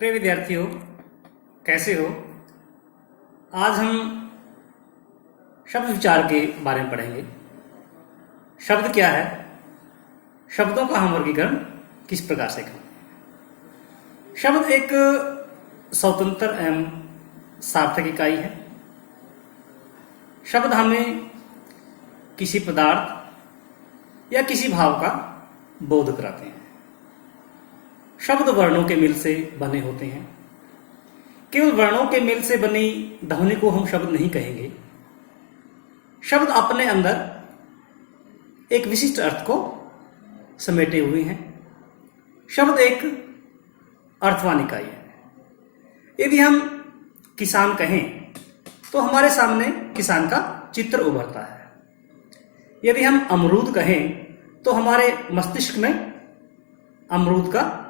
प्रिय विद्यार्थियों, कैसे हो? आज हम शब्द विचार के बारे में पढ़ेंगे। शब्द क्या है, शब्दों का हम वर्गीकरण किस प्रकार से करें। शब्द एक स्वतंत्र एवं सार्थक इकाई है। शब्द हमें किसी पदार्थ या किसी भाव का बोध कराते हैं। शब्द वर्णों के मिल से बने होते हैं। केवल वर्णों के मिल से बनी ध्वनि को हम शब्द नहीं कहेंगे। शब्द अपने अंदर एक विशिष्ट अर्थ को समेटे हुए हैं। शब्द एक अर्थवान इकाई है। यदि हम किसान कहें तो हमारे सामने किसान का चित्र उभरता है। यदि हम अमरूद कहें तो हमारे मस्तिष्क में अमरूद का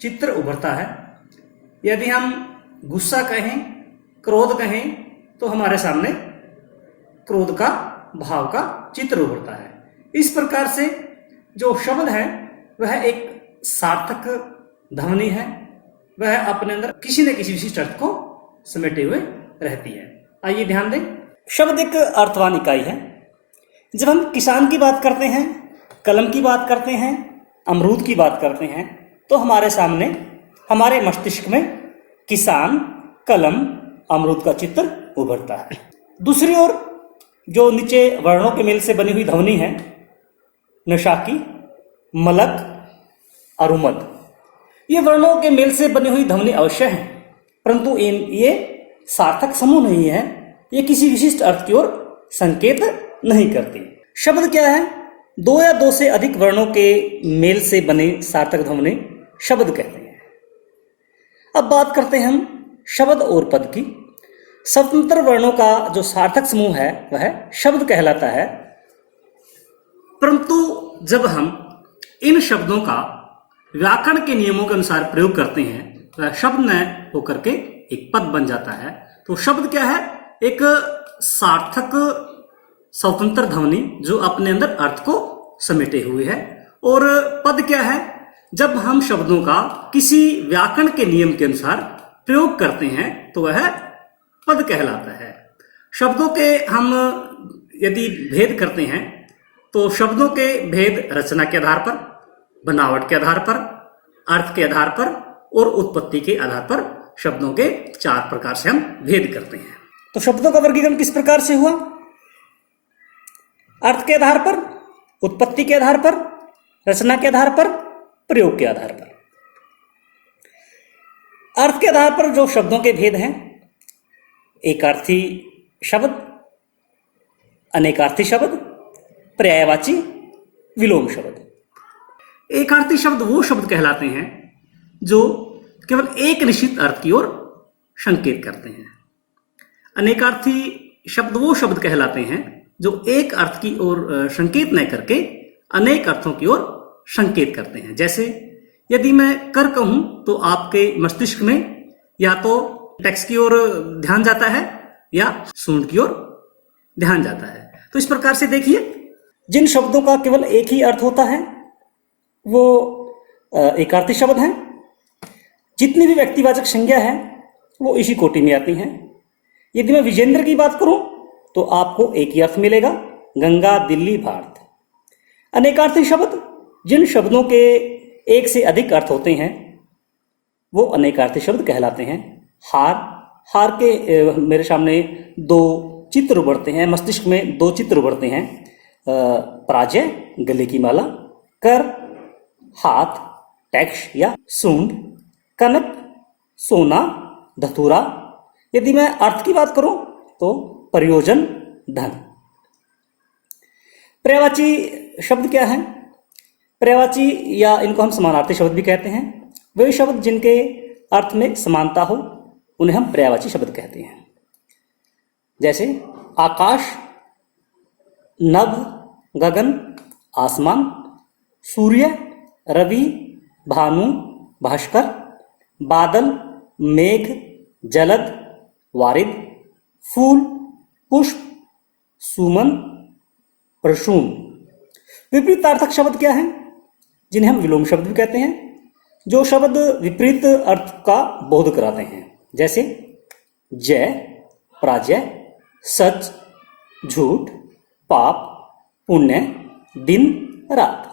चित्र उभरता है। यदि हम गुस्सा कहें, क्रोध कहें तो हमारे सामने क्रोध का भाव का चित्र उभरता है। इस प्रकार से जो शब्द है वह एक सार्थक ध्वनि है। वह अपने अंदर किसी न किसी विशिष्ट अर्थ को समेटे हुए रहती है। आइए ध्यान दें, शब्द एक अर्थवान इकाई है। जब हम किसान की बात करते हैं, कलम की बात करते हैं, अमरूद की बात करते हैं तो हमारे सामने, हमारे मस्तिष्क में किसान, कलम, अमरूद का चित्र उभरता है। दूसरी ओर जो नीचे वर्णों के मेल से बनी हुई ध्वनि है, नशाकी, मलक, अरुमद, ये वर्णों के मेल से बनी हुई ध्वनि अवश्य है, परंतु ये सार्थक समूह नहीं है। ये किसी विशिष्ट अर्थ की ओर संकेत नहीं करती। शब्द क्या है? दो या दो से अधिक वर्णों के मेल से बने सार्थक ध्वनि शब्द कहते हैं। अब बात करते हैं हम शब्द और पद की। स्वतंत्र वर्णों का जो सार्थक समूह है वह शब्द कहलाता है, परंतु जब हम इन शब्दों का व्याकरण के नियमों के अनुसार प्रयोग करते हैं तो वह शब्द न होकर के एक पद बन जाता है। तो शब्द क्या है? एक सार्थक स्वतंत्र ध्वनि जो अपने अंदर अर्थ को समेटे हुए है। और पद क्या है? जब हम शब्दों का किसी व्याकरण के नियम के अनुसार प्रयोग करते हैं तो वह पद कहलाता है। शब्दों के हम यदि भेद करते हैं तो शब्दों के भेद रचना के आधार पर, बनावट के आधार पर, अर्थ के आधार पर और उत्पत्ति के आधार पर शब्दों के 4 प्रकार से हम भेद करते हैं। तो शब्दों का वर्गीकरण किस प्रकार से हुआ? अर्थ के आधार पर, उत्पत्ति के आधार पर, रचना के आधार पर, प्रयोग के आधार पर। अर्थ के आधार पर जो शब्दों के भेद हैं, एकार्थी शब्द, अनेकार्थी शब्द, पर्यायवाची, विलोम शब्द। एकार्थी शब्द वो शब्द कहलाते हैं जो केवल एक निश्चित अर्थ की ओर संकेत करते हैं। अनेकार्थी शब्द वो शब्द कहलाते हैं जो एक अर्थ की ओर संकेत न करके अनेक अर्थों की ओर संकेत करते हैं। जैसे यदि मैं कर कहूं तो आपके मस्तिष्क में या तो टेक्स्ट की ओर ध्यान जाता है या सूंड की ओर ध्यान जाता है। तो इस प्रकार से देखिए, जिन शब्दों का केवल एक ही अर्थ होता है वो एकार्थी शब्द हैं। जितनी भी व्यक्तिवाचक संज्ञा है वो इसी कोटि में आती हैं। यदि मैं विजेंद्र की बात करूं तो आपको एक ही अर्थ मिलेगा, गंगा, दिल्ली, भारत। अनेकार्थी शब्द, जिन शब्दों के एक से अधिक अर्थ होते हैं वो अनेकार्थी शब्द कहलाते हैं। हार के मेरे सामने 2 चित्र उभरते हैं, मस्तिष्क में 2 चित्र उभरते हैं। पराजय, गले की माला, कर, हाथ, टैक्स या सूंड, कनक, सोना, धतूरा। यदि मैं अर्थ की बात करूं तो प्रयोजन, धन। पर्यायवाची शब्द क्या है? पर्यायवाची या इनको हम समानार्थी शब्द भी कहते हैं। वे शब्द जिनके अर्थ में समानता हो उन्हें हम पर्यायवाची शब्द कहते हैं। जैसे आकाश, नभ, गगन, आसमान, सूर्य, रवि, भानु, भास्कर, बादल, मेघ, जलद, वारिद, फूल, पुष्प, सुमन, प्रसून। विपरीतार्थक शब्द क्या है? जिन्हें हम विलोम शब्द भी कहते हैं। जो शब्द विपरीत अर्थ का बोध कराते हैं, जैसे जय, पराजय, सच, झूठ, पाप, पुण्य, दिन, रात।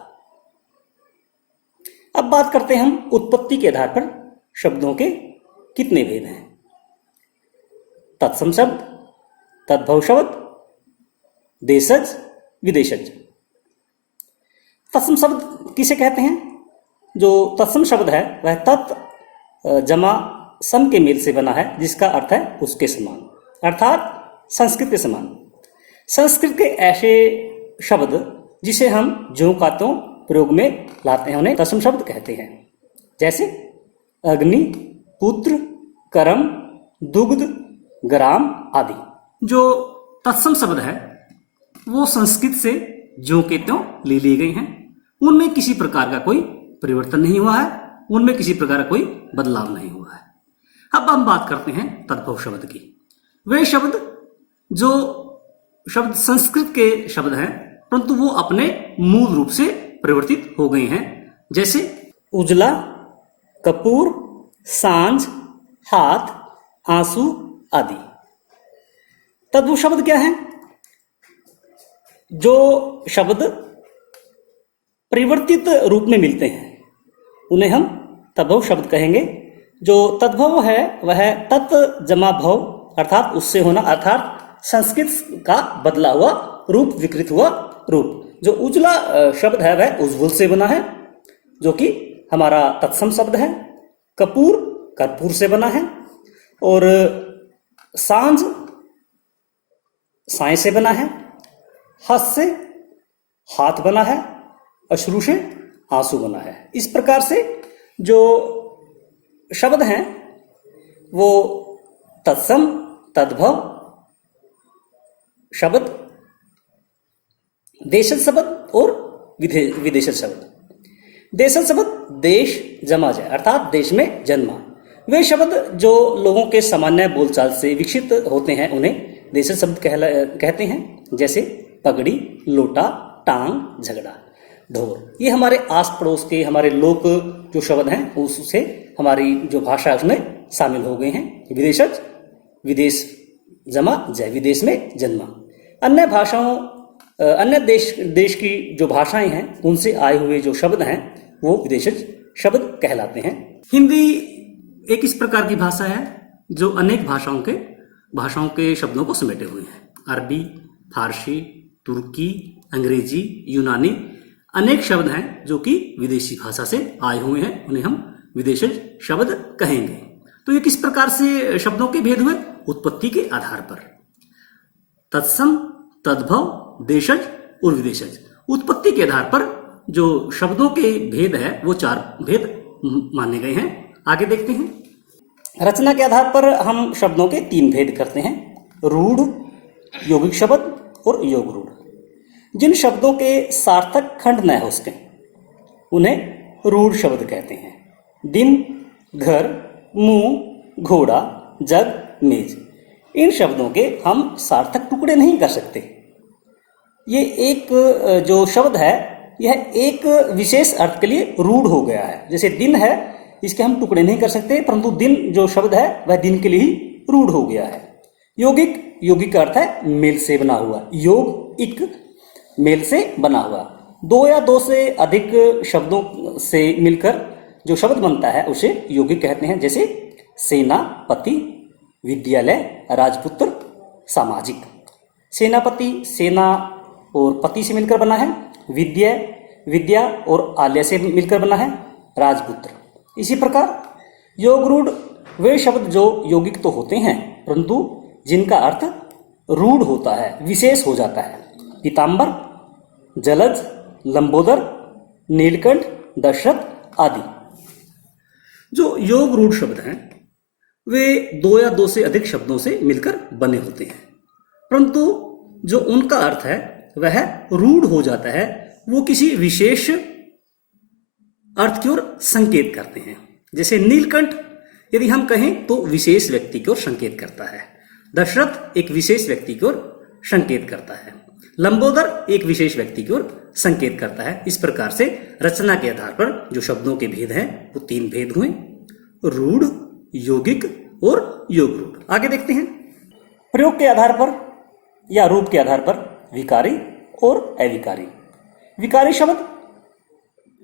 अब बात करते हैं हम उत्पत्ति के आधार पर शब्दों के कितने भेद हैं। तत्सम शब्द, तद्भव शब्द, देशज, विदेशज। तत्सम शब्द किसे कहते हैं? जो तत्सम शब्द है वह तत् जमा सम के मेल से बना है, जिसका अर्थ है उसके समान, अर्थात संस्कृत के समान। संस्कृत के ऐसे शब्द जिसे हम ज्यों का त्यों प्रयोग में लाते हैं उन्हें तत्सम शब्द कहते हैं, जैसे अग्नि, पुत्र, कर्म, दुग्ध, ग्राम आदि। जो तत्सम शब्द है वो संस्कृत से ज्यों के त्यों ले लिए गए हैं, उनमें किसी प्रकार का कोई परिवर्तन नहीं हुआ है, उनमें किसी प्रकार का कोई बदलाव नहीं हुआ है। अब हम बात करते हैं तद्भव शब्द की। वे शब्द जो शब्द संस्कृत के शब्द हैं परंतु वो अपने मूल रूप से परिवर्तित हो गए हैं, जैसे उजला, कपूर, सांझ, हाथ, आंसू आदि। तद्भव शब्द क्या है? जो शब्द परिवर्तित रूप में मिलते हैं उन्हें हम तद्भव शब्द कहेंगे। जो तद्भव है वह तत् जमा भव अर्थात उससे होना, अर्थात संस्कृत का बदला हुआ रूप, विकृत हुआ रूप। जो उजला शब्द है वह उज्ज्वल से बना है, जो कि हमारा तत्सम शब्द है। कपूर कर्पूर से बना है, और सांझ साय से बना है। हस्त से हाथ बना है, अश्रु से आंसू बना है। इस प्रकार से जो शब्द हैं वो तत्सम, तद्भव शब्द, देशज शब्द और विदेशज शब्द। देशज शब्द देश जमा जाए अर्थात देश में जन्मा। वे शब्द जो लोगों के सामान्य बोलचाल से विकसित होते हैं उन्हें देशज शब्द कहते हैं, जैसे पगड़ी, लोटा, टांग, झगड़ा, ढोर। ये हमारे आस पड़ोस के हमारे लोक जो शब्द हैं उससे हमारी जो भाषा है उसमें शामिल हो गए हैं। विदेशज विदेश जमा जय, विदेश में जन्मा। अन्य भाषाओं, अन्य देश की जो भाषाएं हैं उनसे आए हुए जो शब्द हैं वो विदेशज शब्द कहलाते हैं। हिंदी एक इस प्रकार की भाषा है जो अनेक भाषाओं के शब्दों को समेटे हुए हैं। अरबी, फारसी, तुर्की, अंग्रेजी, यूनानी अनेक शब्द हैं जो कि विदेशी भाषा से आए हुए हैं, उन्हें हम विदेशज शब्द कहेंगे। तो ये किस प्रकार से शब्दों के भेद हुए? उत्पत्ति के आधार पर। तत्सम, तद्भव, देशज और विदेशज। उत्पत्ति के आधार पर जो शब्दों के भेद है वो 4 भेद माने गए हैं। आगे देखते हैं। रचना के आधार पर हम शब्दों के 3 भेद करते हैं, रूढ़, यौगिक शब्द और योग रूढ़। जिन शब्दों के सार्थक खंड न हो सके उन्हें रूढ़ शब्द कहते हैं। दिन, घर, मुंह, घोड़ा, जग, मेज। इन शब्दों के हम सार्थक टुकड़े नहीं कर सकते। ये एक जो शब्द है यह एक विशेष अर्थ के लिए रूढ़ हो गया है। जैसे दिन है, इसके हम टुकड़े नहीं कर सकते, परंतु दिन जो शब्द है वह दिन के लिए ही रूढ़ हो गया है। यौगिक का अर्थ है मेल से बना हुआ, योग इक मेल से बना हुआ। 2 या 2 से अधिक शब्दों से मिलकर जो शब्द बनता है उसे यौगिक कहते हैं, जैसे सेनापति, विद्यालय, राजपुत्र, सामाजिक। सेनापति सेना और पति से मिलकर बना है, विद्या और आलय से मिलकर बना है, राजपुत्र। इसी प्रकार योग रूढ़ वे शब्द जो यौगिक तो होते हैं परंतु जिनका अर्थ रूढ़ होता है, विशेष हो जाता है। पीताम्बर, जलज, लंबोदर, नीलकंठ, दशरथ आदि। जो योग रूढ़ शब्द हैं वे 2 या 2 से अधिक शब्दों से मिलकर बने होते हैं, परंतु जो उनका अर्थ है वह रूढ़ हो जाता है, वो किसी विशेष अर्थ की ओर संकेत करते हैं। जैसे नीलकंठ यदि हम कहें तो विशेष व्यक्ति की ओर संकेत करता है, दशरथ एक विशेष व्यक्ति की ओर संकेत करता है, लंबोदर एक विशेष व्यक्ति की ओर संकेत करता है। इस प्रकार से रचना के आधार पर जो शब्दों के भेद हैं वो 3 भेद हुए, रूढ़, यौगिक और योग रूढ़। आगे देखते हैं। प्रयोग के आधार पर या रूप के आधार पर विकारी और अविकारी। विकारी शब्द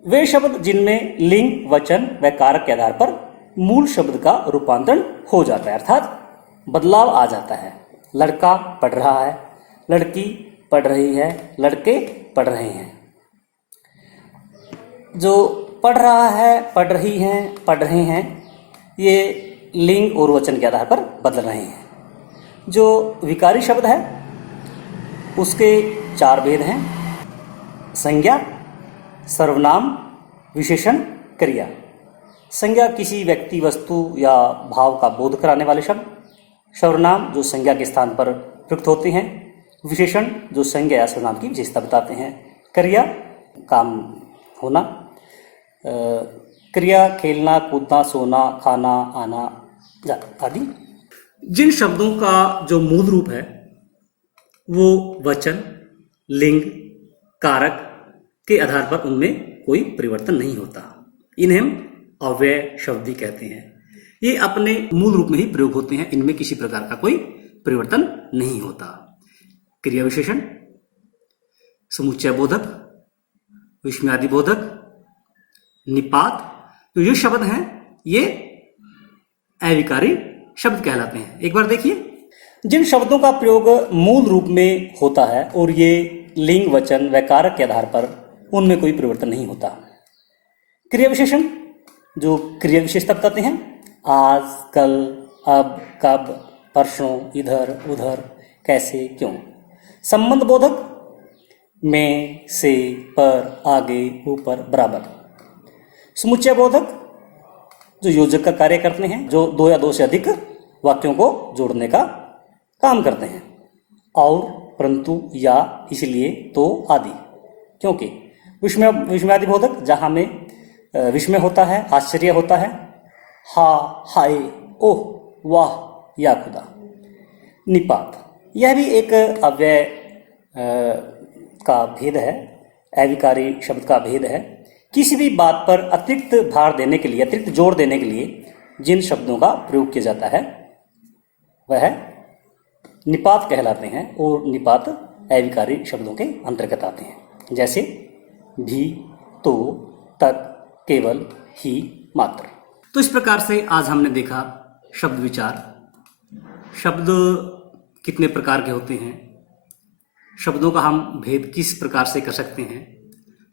वे शब्द जिनमें लिंग, वचन व कारक के आधार पर मूल शब्द का रूपांतरण हो जाता है, अर्थात बदलाव आ जाता है। लड़का पढ़ रहा है, लड़की पढ़ रही है, लड़के पढ़ रहे हैं। जो पढ़ रहा है, पढ़ रही हैं, पढ़ रहे हैं, ये लिंग और वचन के आधार पर बदल रहे हैं। जो विकारी शब्द है उसके 4 भेद हैं, संज्ञा, सर्वनाम, विशेषण, क्रिया। संज्ञा किसी व्यक्ति, वस्तु या भाव का बोध कराने वाले शब्द। सर्वनाम जो संज्ञा के स्थान पर प्रयुक्त होते हैं। विशेषण जो संज्ञा या सर्वनाम की विशेषता बताते हैं। क्रिया काम होना। क्रिया खेलना, कूदना, सोना, खाना, आना आदि। जिन शब्दों का जो मूल रूप है वो वचन, लिंग, कारक के आधार पर उनमें कोई परिवर्तन नहीं होता, इन्हें हम अव्यय शब्द भी कहते हैं। ये अपने मूल रूप में ही प्रयोग होते हैं, इनमें किसी प्रकार का कोई परिवर्तन नहीं होता। क्रिया विशेषण, समुच्चय बोधक, विस्मयादि बोधक, निपात, तो ये शब्द हैं ये अविकारी शब्द कहलाते हैं। एक बार देखिए, जिन शब्दों का प्रयोग मूल रूप में होता है और ये लिंग, वचन व कारक के आधार पर उनमें कोई परिवर्तन नहीं होता। क्रिया विशेषण जो क्रिया विशेषता बताते हैं, आज, कल, अब, कब, परसों, इधर, उधर, कैसे, क्यों। संबंध बोधक में, से, पर, आगे, ऊपर, बराबर। समुच्चय बोधक जो योजक का कार्य करते हैं, जो 2 या 2 से अधिक वाक्यों को जोड़ने का काम करते हैं। और, परंतु, या, इसलिए, तो आदि। क्योंकि विस्मयादि बोधक जहाँ में विस्मय होता है, आश्चर्य होता है, हा, हाय, ओह, वाह या खुदा। निपात यह भी एक अव्यय का भेद है, अविकारी शब्द का भेद है। किसी भी बात पर अतिरिक्त भार देने के लिए, अतिरिक्त जोर देने के लिए जिन शब्दों का प्रयोग किया जाता है वह निपात कहलाते हैं और निपात अविकारी शब्दों के अंतर्गत आते हैं, जैसे भी, तो, तक, केवल, ही, मात्र। तो इस प्रकार से आज हमने देखा शब्द विचार, शब्द कितने प्रकार के होते हैं, शब्दों का हम भेद किस प्रकार से कर सकते हैं,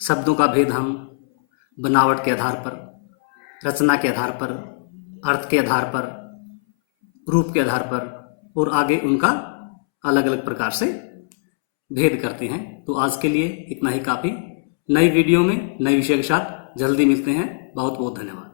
शब्दों का भेद हम बनावट के आधार पर, रचना के आधार पर, अर्थ के आधार पर, रूप के आधार पर और आगे उनका अलग अलग प्रकार से भेद करते हैं। तो आज के लिए इतना ही काफ़ी। नई वीडियो में नए विषय के साथ जल्दी मिलते हैं। बहुत बहुत धन्यवाद।